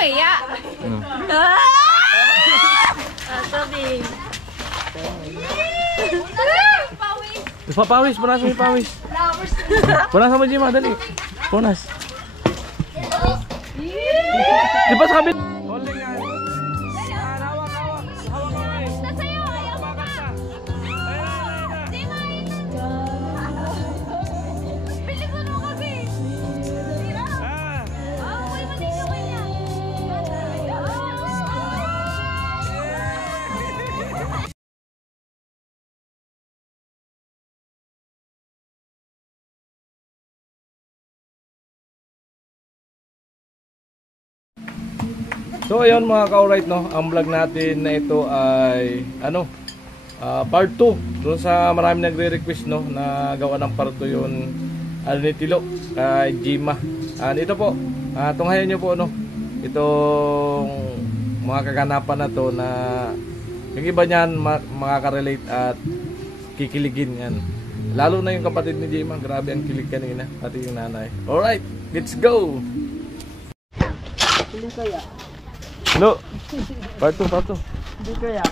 maya. Sabi. Pawis, punas mo yung pawis. Punas mo, Jima, dali. Punas. Di ba sa kabit? Holding nga. So ayun mga ka-alright, no, ang vlog natin na ito ay part 2 doon sa marami nagre-request, no, na gawa ng part 2 yun ni Tilo kay Jima. Ito po, tunghayan nyo po, no, itong mga kaganapan na to na yung iba niyan makaka-relate at kikiligin yan, lalo na yung kapatid ni Jima. Grabe ang kilig kanina, pati yung nanay. Alright, let's go. No. Part 2. Hindi kaya.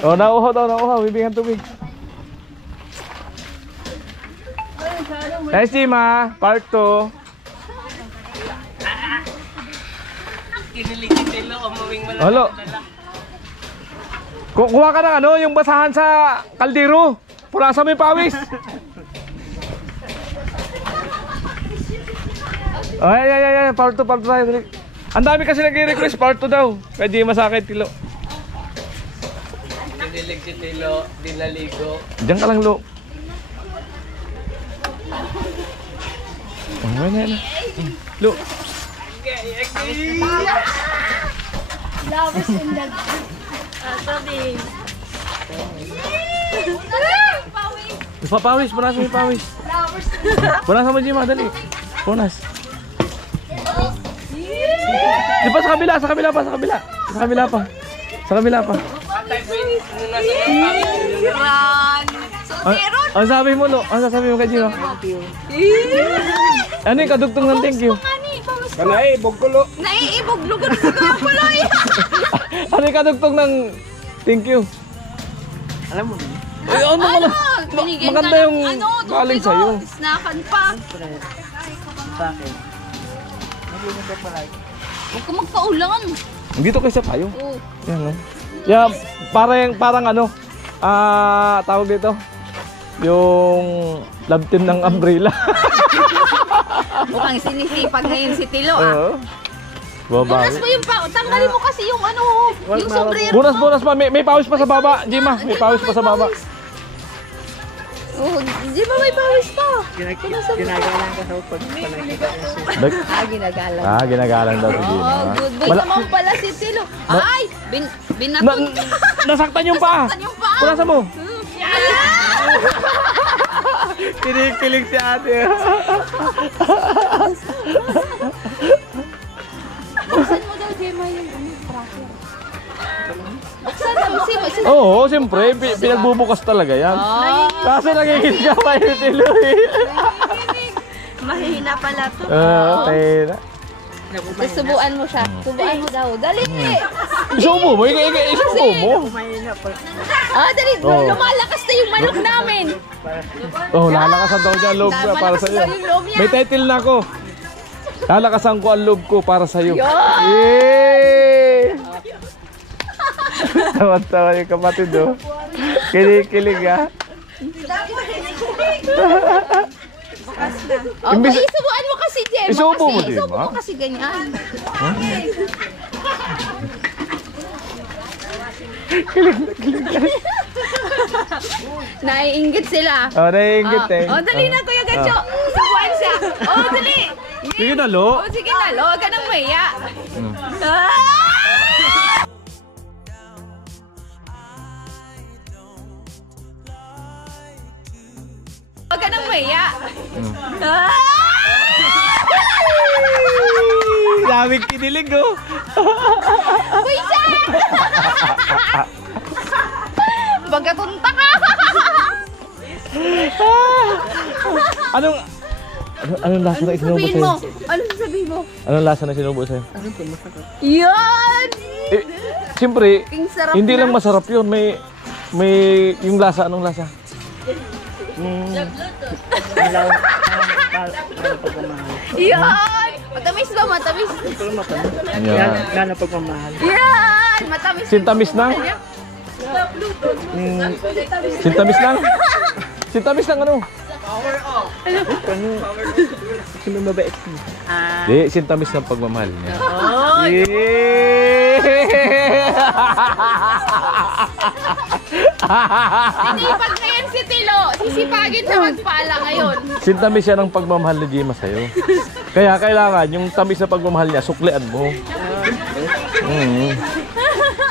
Oh, nauhaw. Bibigyan tubig. Nice, Jima. Part 2. Kinilig si Tilo, umuwing mo lang. Halo. Kuha ka ng yung basahan sa kaldero. Purasan mo yung pawis. Ay. Part 2 tayo. Ang dami kasi nag-request part 2 daw. Kaya di masakit, Tilo. Kinilig si Tilo, dinaligo. Diyan ka lang, Lo. Yan. Lo. Lovers in the... Sabi. Pawis, punas mo yung pawis. Punas mo, Jima, dali. Punas. Di ba sa kabila pa. Sa kabila pa. Ang sabi mo, Lo? Ang sasabi mo kay Jima? Ano yung kadugtong ng thank you? Naiibog ko, Lo. Naiibog, lugod ko ang puloy. Ano yung kadugtong ng thank you? Alam mo, maganda yung galing sa'yo. Snakan pa. sa akin. Hindi mo ba palagi? Huwag ka magpaulan. Dito kayo sa payo. Oo. Yan, no? Yeah, parang tawag dito, yung love team ng umbrella. Mukhang sinisipag ngayon si Tilo, Bunas mo yung tanggalin mo kasi yung yung sombrero. Bunas pa, may pawis pa sa baba, Jima, may pawis pa sa baba. Oh, Jima, may pawis pa. Ginagalang ka sa pagpapalagay. Ginagalang. Ginagalang daw si Jima. Oh, good boy naman pala si Tilo. Ay, binatod. Nasaktan yung paa. Punasan mo. Kinikilig si ate. Buksan mo daw, Jima, yung tracker. Buksan mo, Oo, siyempre. Pinagbubukas talaga yan. Kaso nagigit ka pa yung Tilo. Mahina pala to. Okay. Subuan mo siya. Subuan mo daw. Dali! Isubo mo. Isubo mo. Dali. Lumalakas na yung manok namin. Lalakasan daw niya ang loob ko para sa iyo. May title na ako. Lalakasan ko ang loob ko para sa iyo. Yay! Tawa-tawa yung kapatid, oh. Kinikilig, ha? Okay, isubuan mo kasi, Jem. Isubo mo, Jem, Isubo mo kasi ganyan. Kilig. Naiinggit sila. Naiinggit eh. Dali na, Kuya Gancho. Subuan siya. Dali. Sige na, Lo. Sige na, Lo. Huwag ka nang maya. Huwag ka nang maya. Daming kinilig, oh. Uy, siya! Bagatunta ka! Anong lasa na isinubo sa'yo? Anong sasabihin mo. Anong lasa na sinubo sa'yo? Ano po, masarap. Yan! Eh, siyempre, King sarap hindi na. lang masarap yun. May yung lasa. Anong lasa? Malaw. Gano'ng pagmamahal. Yan! Matamis ba? Matamis? Pero matamis. Yeah. Gano'ng pagmamahal. Yan! Matamis. Sintamis na? Sintamis lang? Sintamis lang ano? Ano? Kasi may mabait mo. Di, sintamis ng pagmamahal niya. Sinipag na yan si Tilo. Sisipagin na magpala ngayon. Sintamis siya ng pagmamahal ni Jima sa'yo. Kaya kailangan yung tamis na pagmamahal niya, suklian mo.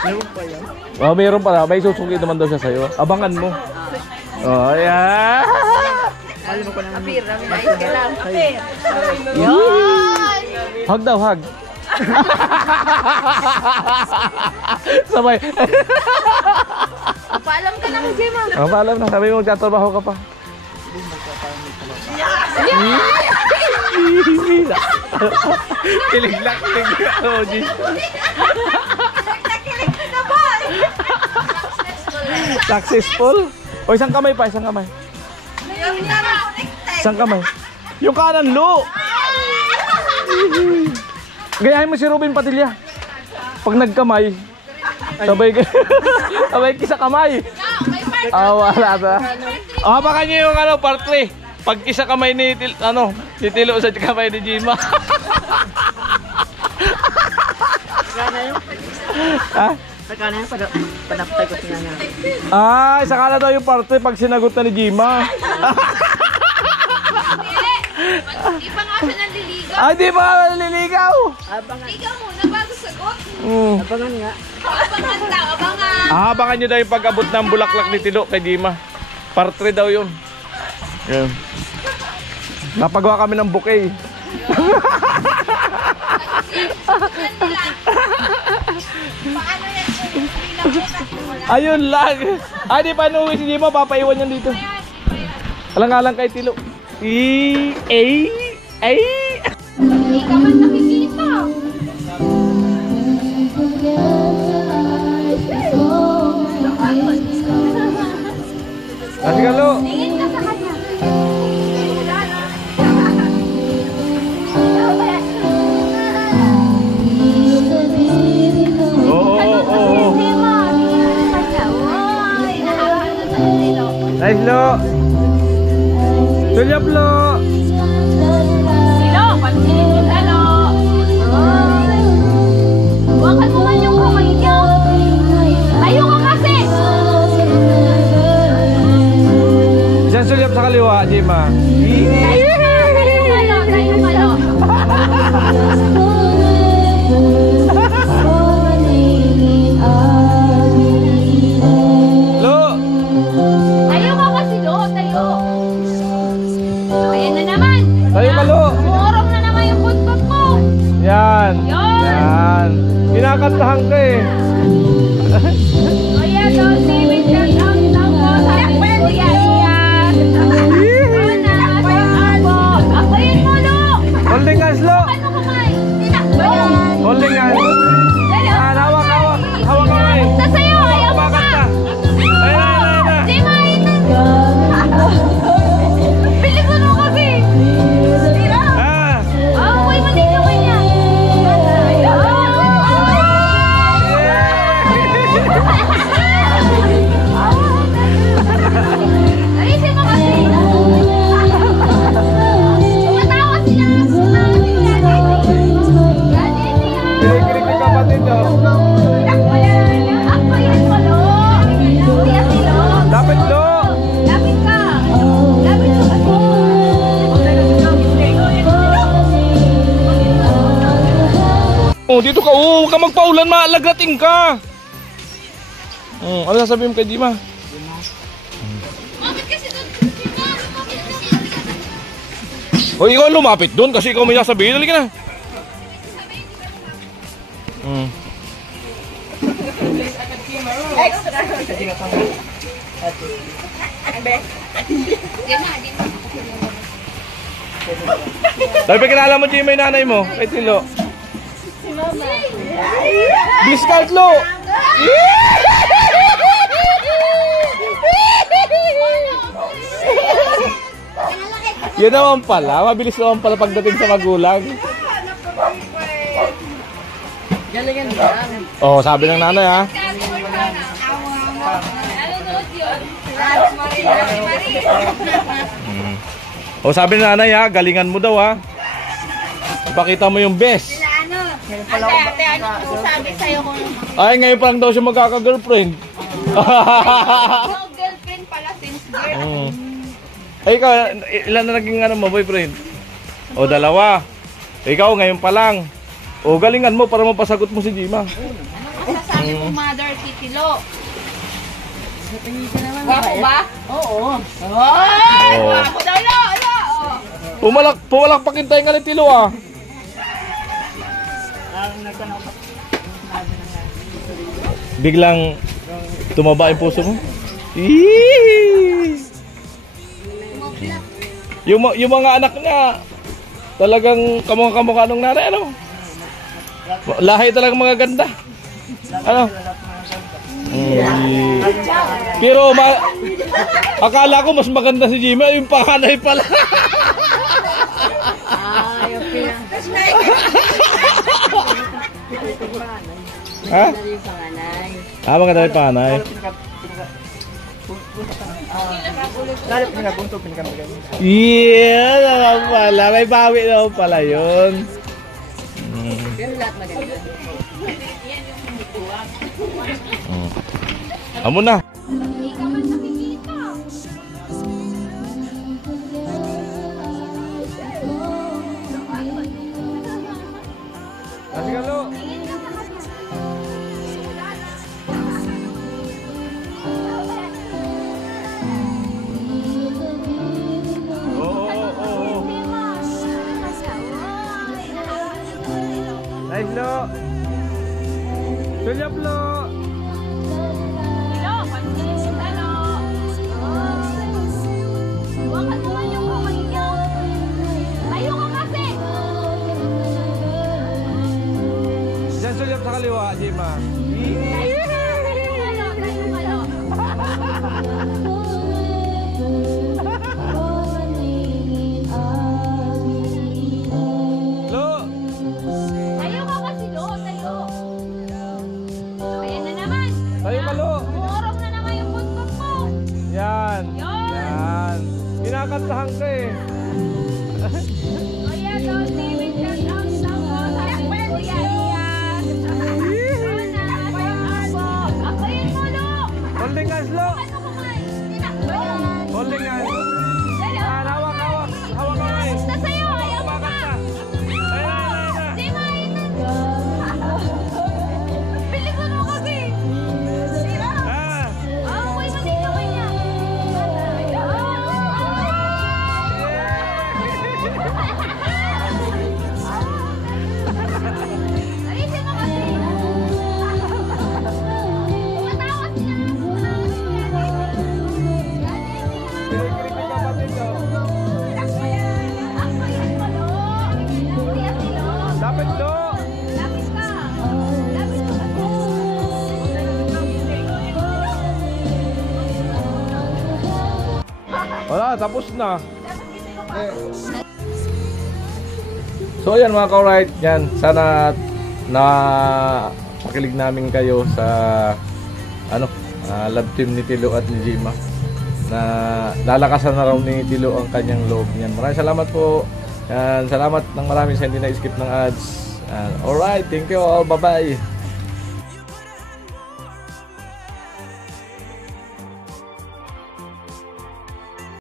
Meron pa yan. Oh, meron pala. May susukli naman daw siya sa'yo. Abangan mo. Oh, yeah. Alam ko naman. Apir, rami na iska lang. Apir. Yan! Hug daw, hug. Sabay. Paalam ka na kay Gemma. Oh, paalam na. Sabi mo, magtatrabaho ka pa. Kilig lang. Oh, geez. Successful? O, isang kamay pa, isang kamay. Isang kamay. Yung kanan, lo! Gayahin mo si Ruben Padilla. Pag nagkamay, sabay kisa kamay. Wala ta. Hapakan niyo yung ano, part 3. Pag kisa kamay ni titilo sa kamay ni Jima. Gana yun. Ha? Gana yun, padaptay ko siya nga. Isa ka na daw yung part 3 pag sinagot na ni Jima. Di pa nga siya nanliligaw. Ay, di ba naliligaw? Abangan. Ligaw muna bago sagot. Abangan nga. Abangan daw, abangan. Abangan nyo daw yung pag-abot ng bulaklak ni Tilo kay Jima. Part 3 daw yun. Yan. Napagawa kami ng bouquet. Paano yan? Ayun lang. Ay, di pa inuwi si Jima. Papaiwan yan dito. Alang-alang kay Tilo. Ay. Hindi ka man nakikita. Kasi kalo. Tingin ka sa kanya. Oo. Nice lo. Sulyap lo. Silo, pansinin mo talo. Huwakan mo man yung kamay niya. Tayo ka kasi. Isang sulyap sa kaliwa, Jima. Tayo malo. Lo. Tayo ka kasi do, tayo. Ayan na naman. Tayo ka, Lo. Umuorong na naman yung buntot mo. Yan. Yan. Kinakantahan ka eh. Kuya, don't leave it just out ako. Sabi ko, Kuya, iyan. Ako yun mo, Lo. Holding hands, Lo. Ano kamay? Tinakbo yan. Holding hands. Hawak kamay. Sa sayo, ayaw mo Bakit ka. ka? Ayun. Di mainit. Bilisan mo kasi. Uy, mali ka kanya. Alisin mo kasi. Tumatawa sila. Kinikilig ng kapatid nyo. Ako yan, Malo. Kuya Tilo. Dapat, Lo. Lapit ka. Lapit ka kasi. Oh, dito ka. Oh, huwag ka magpaulan, maalagating ka. Ano sasabihin mo kay Jima? Bakit kasi doon? O, ikaw lumapit doon kasi ikaw may sasabihin. Halika na. Extra. Dahil pagkilala mo, Jimmy, yung nanay mo, kay Tilo. Si Mama. Bilis ka, Tilo! Yan naman pala, mabilis naman pala pagdating sa magulang. Galingan lang. Oh, sabi ng nanay ha. Nanonood yun. Oh, sabi ng nanay ha, galingan mo daw ha. Ipakita mo yung best. Ate, ano po sabi sa'yo kung Ay, ngayon pa lang daw siya magkaka-girlfriend. no girlfriend pala since birth? Ay, ikaw, ilan na naging ano mo, boyfriend? O, 2. Ikaw, ngayon pa lang. O, galingan mo para mapasagot mo si Jima. Ano masasabi mo, Mother Titilo? Tingin ka naman. Wapo ba? Oo. Ay! Oo. Wapo daw, lo! Lo! Pumalakpakin tayo nga ni Tilo ah. Biglang tumaba yung puso mo. Eee! Yung mga anak niya talagang kamukha nung nanay, ano? Lahi talagang mga ganda. Ano? Pero akala ko mas maganda si Jimmy, yung panganay pala. Ay, okay lang. Ha? Maganda yung panganay. Ah, maganda yung panganay. Lalo pinagpunto, pinagpunto. Yeah, naman pala. May bawi naman pala yun. Pero lahat maganda. Amo na. Hindi ka man nakikita. Asigalo. Nice lo. Sulyap lo. Hello, pansin, ano? Bakit naman yung kamay niyo? Tayo ka kasi! Diyan sulyap sa kaliwa, Jima. Tayo malo. Lo. Tayo ka kasi, lo. Tayo. Ayan na naman. Tayo ka lo. Umorong na naman yung buntot mo. Yan. Yan. Yan. Kinakantahan ka eh. Kuya, don't leave it just out now. Sabi ko, Kuya Ian. Ako yun mo, lo. Holding hands lo. Ano kamay? Tinakbo. Holding hands. Dalo. Yan, hawak, hawak. Hawak kamay. Basta sa'yo, ayaw mo Bakit pa. ka? Ayun, ayun, ayun. Di mainit. Bilisan mo kasi. Ah. Amoy mo din naman niya. Alisin mo kasi. Tumatawa siya. Kinikilig yung kapatid lo. Ako yan mo, lo. Kuya Tilo. Dapat lo. Lapit ka. Lapit ka kasi. Wala, tapos na. So ayan mga ka-right, yan. Sana na pakilig namin kayo sa ano, love team ni Tilo at ni Jima. Na lalakasan na raw ni Tilo ang kanyang loob niyan. Maraming salamat po. Yan, salamat ng marami sa hindi na-skip ng ads. Alright, thank you all. Bye-bye.